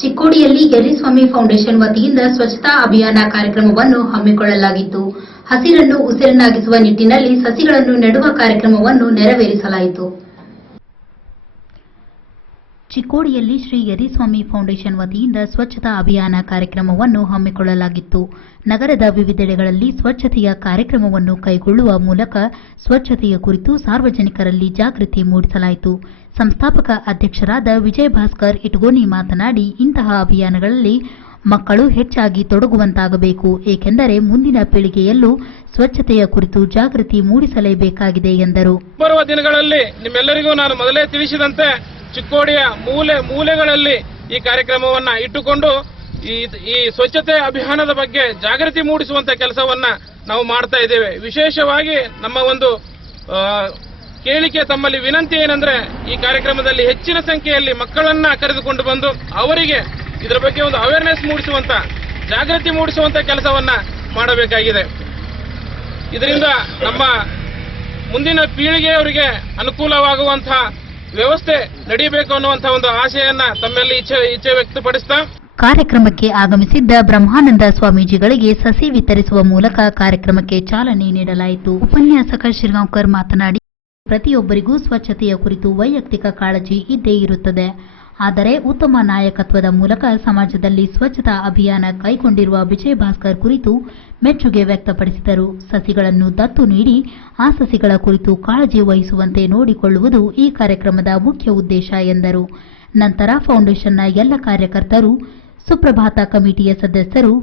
ಚಿಕ್ಕೋಡಿಯಲ್ಲಿ Yeriswamy foundation ವತಿಯಿಂದ ಸ್ವಚ್ಛತಾ ಅಭಿಯಾನ ಕಾರ್ಯಕ್ರಮವನ್ನು ಹಮ್ಮಿಕೊಳ್ಳಲಾಗಿತ್ತು. ಹಸಿರನ್ನು ಉಸಿರನ್ನಾಗಿಸುವ ನಿಟ್ಟಿನಲ್ಲಿ ಸಸಿಗಳನ್ನು ನೆಡುವ ಕಾರ್ಯಕ್ರಮವನ್ನು ನೆರವೇರಿಸಲಾಯಿತು. ಚಿಕ್ಕೋಡಿಯಲ್ಲಿ ಶ್ರೀ ಯರಿಸ್ವಾಮಿ ಫೌಂಡೇಶನ್ ವತಿಯಿಂದ ಸ್ವಚ್ಛತಾ ಅಭಿಯಾನ ಕಾರ್ಯಕ್ರಮವನ್ನು ಹಮ್ಮಿಕೊಳ್ಳಲಾಗಿತ್ತು. ನಗರದ ವಿವಿಧೆಡೆಗಳಲ್ಲಿ ಸ್ವಚ್ಛತೆಯ ಕಾರ್ಯಕ್ರಮವನ್ನು ಕೈಗೊಳ್ಳುವ ಮೂಲಕ ಸ್ವಚ್ಛತೆಯ ಕುರಿತು ಸಾರ್ವಜನಿಕರಲ್ಲಿ ಜಾಗೃತಿ ಮೂಡಿಸಲಾಯಿತು. ಸಂಸ್ಥಾಪಕ ಅಧ್ಯಕ್ಷರಾದ ವಿಜಯ ಭಾಸ್ಕರ್ ಇಟಗೋನಿ ಮಾತನಾಡಿ, ಇಂತಹ ಅಭಿಯಾನಗಳಲ್ಲಿ ಮಕ್ಕಳು ಹೆಚ್ಚಾಗಿ ತೊಡಗುವಂತಾಗಬೇಕು, ಏಕೆಂದರೆ ಮುಂದಿನ ಪೀಳಿಗೆಯಲ್ಲೂ ಸ್ವಚ್ಛತೆಯ ಕುರಿತು ಜಾಗೃತಿ ಮೂಡಿಸಲೇಬೇಕಾಗಿದೆ ಎಂದರು. ಬರುವ ದಿನಗಳಲ್ಲಿ ನಿಮ್ಮೆಲ್ಲರಿಗೂ ನಾನು ಮೊದಲೇ ತಿಳಿಸಿದಂತೆ ಚಿಕ್ಕೋಡಿಯ ಮೂಲೆಗಳಲ್ಲಿ ಈ ಕಾರ್ಯಕ್ರಮವನ್ನ ಇಟ್ಟುಕೊಂಡು ಈ ಸ್ವಚ್ಛತೆ ಅಭಿಯಾನದ ಬಗ್ಗೆ ಜಾಗೃತಿ ಮೂಡಿಸುವಂತ ಕೆಲಸವನ್ನ ನಾವು ಮಾಡ್ತಾ ಇದ್ದೇವೆ. ವಿಶೇಷವಾಗಿ ನಮ್ಮ ಒಂದು ಕೇಳಿಕೆ ತಮ್ಮಲ್ಲಿ ವಿನಂತಿ ಏನಂದ್ರೆ, ಈ ಕಾರ್ಯಕ್ರಮದಲ್ಲಿ ಹೆಚ್ಚಿನ ಸಂಖ್ಯೆಯಲ್ಲಿ ಮಕ್ಕಳನ್ನ ಕರೆದುಕೊಂಡು ಬಂದು ಅವರಿಗೆ ಇದರ ಬಗ್ಗೆ ಒಂದು ಅವೇರ್ನೆಸ್ ಮೂಡಿಸುವಂತ, ಜಾಗೃತಿ ಮೂಡಿಸುವಂತ ಕೆಲಸವನ್ನ ಮಾಡಬೇಕಾಗಿದೆ. ಇದರಿಂದ ನಮ್ಮ ಮುಂದಿನ ಪೀಳಿಗೆಯವರಿಗೆ ಅನುಕೂಲವಾಗುವಂತಹ ವ್ಯವಸ್ಥೆ ನಡೆಯಬೇಕು ಅನ್ನುವಂತಹ ಒಂದು ಆಶೆಯನ್ನ ತಮ್ಮಲ್ಲಿ ಇಚ್ಛೆ ವ್ಯಕ್ತಪಡಿಸ್ತಾ ಕಾರ್ಯಕ್ರಮಕ್ಕೆ ಆಗಮಿಸಿದ್ದ ಬ್ರಹ್ಮಾನಂದ ಸ್ವಾಮೀಜಿಗಳಿಗೆ ಸಸಿ ವಿತರಿಸುವ ಮೂಲಕ ಕಾರ್ಯಕ್ರಮಕ್ಕೆ ಚಾಲನೆ ನೀಡಲಾಯಿತು. ಉಪನ್ಯಾಸಕ ಶಿರ್ಗಾಂವ್ಕರ್ ಮಾತನಾಡಿ, ಪ್ರತಿಯೊಬ್ಬರಿಗೂ ಸ್ವಚ್ಛತೆಯ ಕುರಿತು ವೈಯಕ್ತಿಕ ಕಾಳಜಿ ಇದ್ದೇ ಇರುತ್ತದೆ. ಆದರೆ ಉತ್ತಮ ನಾಯಕತ್ವದ ಮೂಲಕ ಸಮಾಜದಲ್ಲಿ ಸ್ವಚ್ಛತಾ ಅಭಿಯಾನ ಕೈಗೊಂಡಿರುವ ವಿಜಯ ಭಾಸ್ಕರ್ ಕುರಿತು ಮೆಚ್ಚುಗೆ ವ್ಯಕ್ತಪಡಿಸಿದರು. ಸಸಿಗಳನ್ನು ದತ್ತು ನೀಡಿ ಆ ಸಸಿಗಳ ಕುರಿತು ಕಾಳಜಿ ವಹಿಸುವಂತೆ ನೋಡಿಕೊಳ್ಳುವುದು ಈ ಕಾರ್ಯಕ್ರಮದ ಮುಖ್ಯ ಉದ್ದೇಶ ಎಂದರು. ನಂತರ ಫೌಂಡೇಶನ್ನ ಎಲ್ಲ ಕಾರ್ಯಕರ್ತರು, ಸುಪ್ರಭಾತ ಕಮಿಟಿಯ ಸದಸ್ಯರು,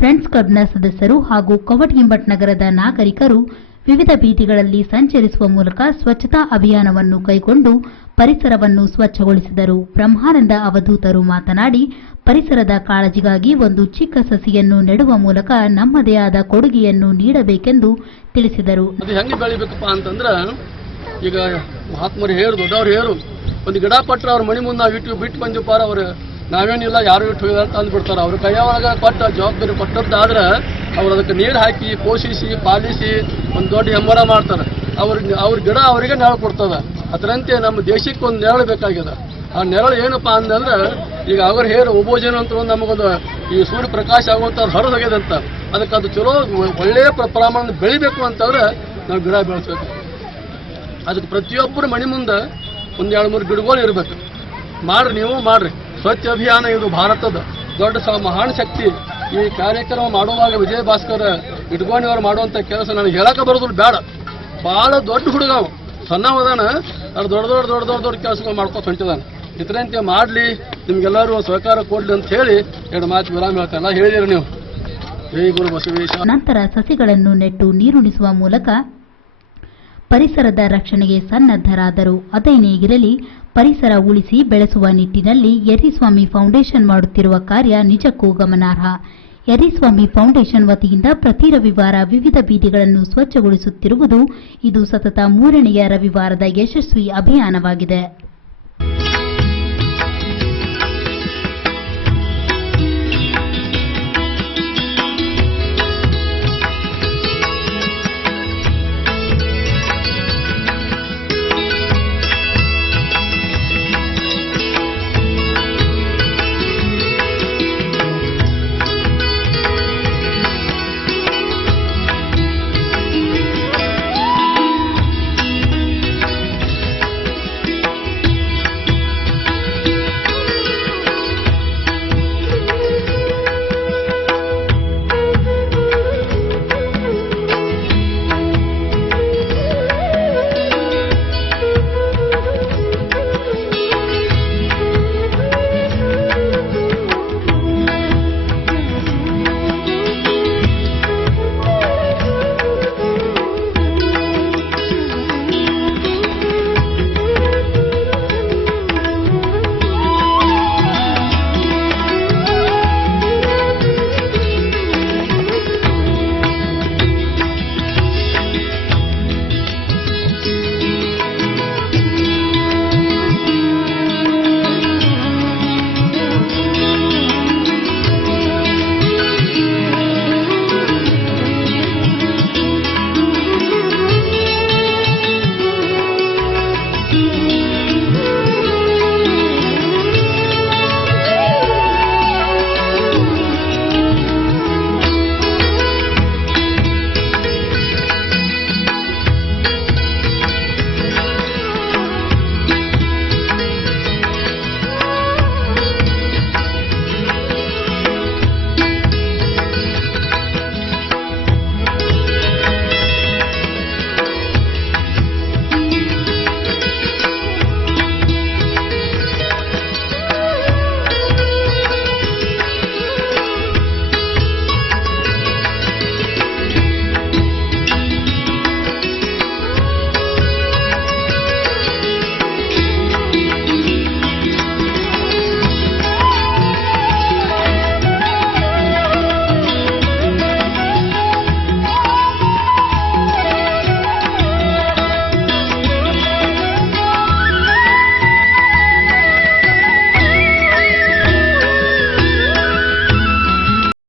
ಫ್ರೆಂಡ್ಸ್ ಕ್ಲಬ್ನ ಸದಸ್ಯರು ಹಾಗೂ ಕವಟಗಿಂಬಟ್ ನಗರದ ನಾಗರಿಕರು ವಿವಿಧ ಬೀದಿಗಳಲ್ಲಿ ಸಂಚರಿಸುವ ಮೂಲಕ ಸ್ವಚ್ಛತಾ ಅಭಿಯಾನವನ್ನು ಕೈಗೊಂಡು ಪರಿಸರವನ್ನು ಸ್ವಚ್ಛಗೊಳಿಸಿದರು. ಬ್ರಹ್ಮಾನಂದ ಅವಧೂತರು ಮಾತನಾಡಿ, ಪರಿಸರದ ಕಾಳಜಿಗಾಗಿ ಒಂದು ಚಿಕ್ಕ ಸಸಿಯನ್ನು ನೆಡುವ ಮೂಲಕ ನಮ್ಮದೇ ಆದ ಕೊಡುಗೆಯನ್ನು ನೀಡಬೇಕೆಂದು ತಿಳಿಸಿದರು. ಹೆಂಗೆ ಬೆಳಿಬೇಕಪ್ಪ ಅಂತಂದ್ರೆ, ಈಗ ಮಹಾತ್ಮರು ಹೇರು, ದೊಡ್ಡವ್ರು ಹೇರು, ಒಂದು ಗಿಡ ಪಟ್ಟರೆ ಅವ್ರ ಮನೆ ಮುಂದೆ ನಾವು ಬಿಟ್ಟು ಬಂದಿಪ್ಪಾರ, ಅವ್ರು ನಾವೇನಿಲ್ಲ ಯಾರು ಇಟ್ಟು ಹೋಗಿದಾರೆ ಅಂತ ಅಂದ್ಬಿಡ್ತಾರೆ. ಅವ್ರ ಕೈಯೊಳಗೆ ಕೊಟ್ಟ ಜವಾಬ್ದಾರಿ ಕೊಟ್ಟದ್ದಾದ್ರೆ ಅವ್ರು ಅದಕ್ಕೆ ನೀರು ಹಾಕಿ ಪೋಷಿಸಿ ಪಾಲಿಸಿ ಒಂದು ದೊಡ್ಡ ಹೆಮ್ಮರ ಮಾಡ್ತಾರೆ. ಅವ್ರ ಗಿಡ ಅವರಿಗೆ ನೆರಳು ಕೊಡ್ತದೆ. ಅದರಂತೆ ನಮ್ಮ ದೇಶಕ್ಕೆ ಒಂದು ನೆರಳು ಬೇಕಾಗಿದೆ. ಆ ನೆರಳು ಏನಪ್ಪ ಅಂತಂದ್ರೆ, ಈಗ ಅವ್ರ ಹೇರು ಓಬೋಜನ್ ಅಂತ ನಮಗೊಂದು ಈ ಸೂರ್ಯ ಪ್ರಕಾಶ ಆಗುವಂಥದ್ದು ಹೊರದು ಹೋಗ್ಯದಂತ, ಅದಕ್ಕೆ ಅದು ಚಲೋ ಒಳ್ಳೆಯ ಪ್ರಮಾಣದ ಬೆಳಿಬೇಕು ಅಂತಂದ್ರೆ ನಾವು ಗಿಡ ಬೆಳೆಸ್ಬೇಕು. ಅದಕ್ಕೆ ಪ್ರತಿಯೊಬ್ಬರು ಮನೆ ಮುಂದೆ ಒಂದು 2-3 ಗಿಡಗಳು ಇರಬೇಕು. ಮಾಡ್ರಿ, ನೀವು ಮಾಡ್ರಿ. ಸ್ವಚ್ಛ ಅಭಿಯಾನ ಇದು ಭಾರತದ ದೊಡ್ಡ ಮಹಾನ್ ಶಕ್ತಿ. ಈ ಕಾರ್ಯಕ್ರಮ ಮಾಡುವಾಗ ವಿಜಯ ಭಾಸ್ಕರ್ ಇಟ್ಗೋಣಿಯವರು ಮಾಡುವಂಥ ಕೆಲಸ ನನಗೆ ಹೇಳಕ್ಕೆ ಬರೋದಿಲ್ಲ, ಬೇಡ. ಭಾಳ ದೊಡ್ಡ ಹುಡುಗ, ಸಣ್ಣವದಾನ, ಅದು ದೊಡ್ಡ ಕೆಲಸಗಳು ಮಾಡ್ಕೊತ ಹೊಂಟಿದಾನೆ. ಇದರಂತೆ ಮಾಡಲಿ, ನಿಮ್ಗೆಲ್ಲರೂ ಸಹಕಾರ ಕೊಡ್ಲಿ ಅಂತ ಹೇಳಿ 2 ಮಾತು ವಿರಾಮ ಹೇಳ್ತಾರಲ್ಲ, ಹೇಳಿದಿರಿ ನೀವು. ಜೈ ಗುರು ಬಸವೇಶ. ನಂತರ ಸಸಿಗಳನ್ನು ನೆಟ್ಟು ನೀರುಣಿಸುವ ಮೂಲಕ ಪರಿಸರದ ರಕ್ಷಣೆಗೆ ಸನ್ನದ್ಧರಾದರು. ಅದೇನೇ ಇರಲಿ, ಪರಿಸರ ಉಳಿಸಿ ಬೆಳೆಸುವ ನಿಟ್ಟಿನಲ್ಲಿ ಯರಿಸ್ವಾಮಿ ಫೌಂಡೇಶನ್ ಮಾಡುತ್ತಿರುವ ಕಾರ್ಯ ನಿಜಕ್ಕೂ ಗಮನಾರ್ಹ. ಯರಿಸ್ವಾಮಿ ಫೌಂಡೇಶನ್ ವತಿಯಿಂದ ಪ್ರತಿ ರವಿವಾರ ವಿವಿಧ ಬೀದಿಗಳನ್ನು ಸ್ವಚ್ಛಗೊಳಿಸುತ್ತಿರುವುದು ಇದು ಸತತ 3ನೇ ರವಿವಾರದ ಯಶಸ್ವಿ ಅಭಿಯಾನವಾಗಿದೆ.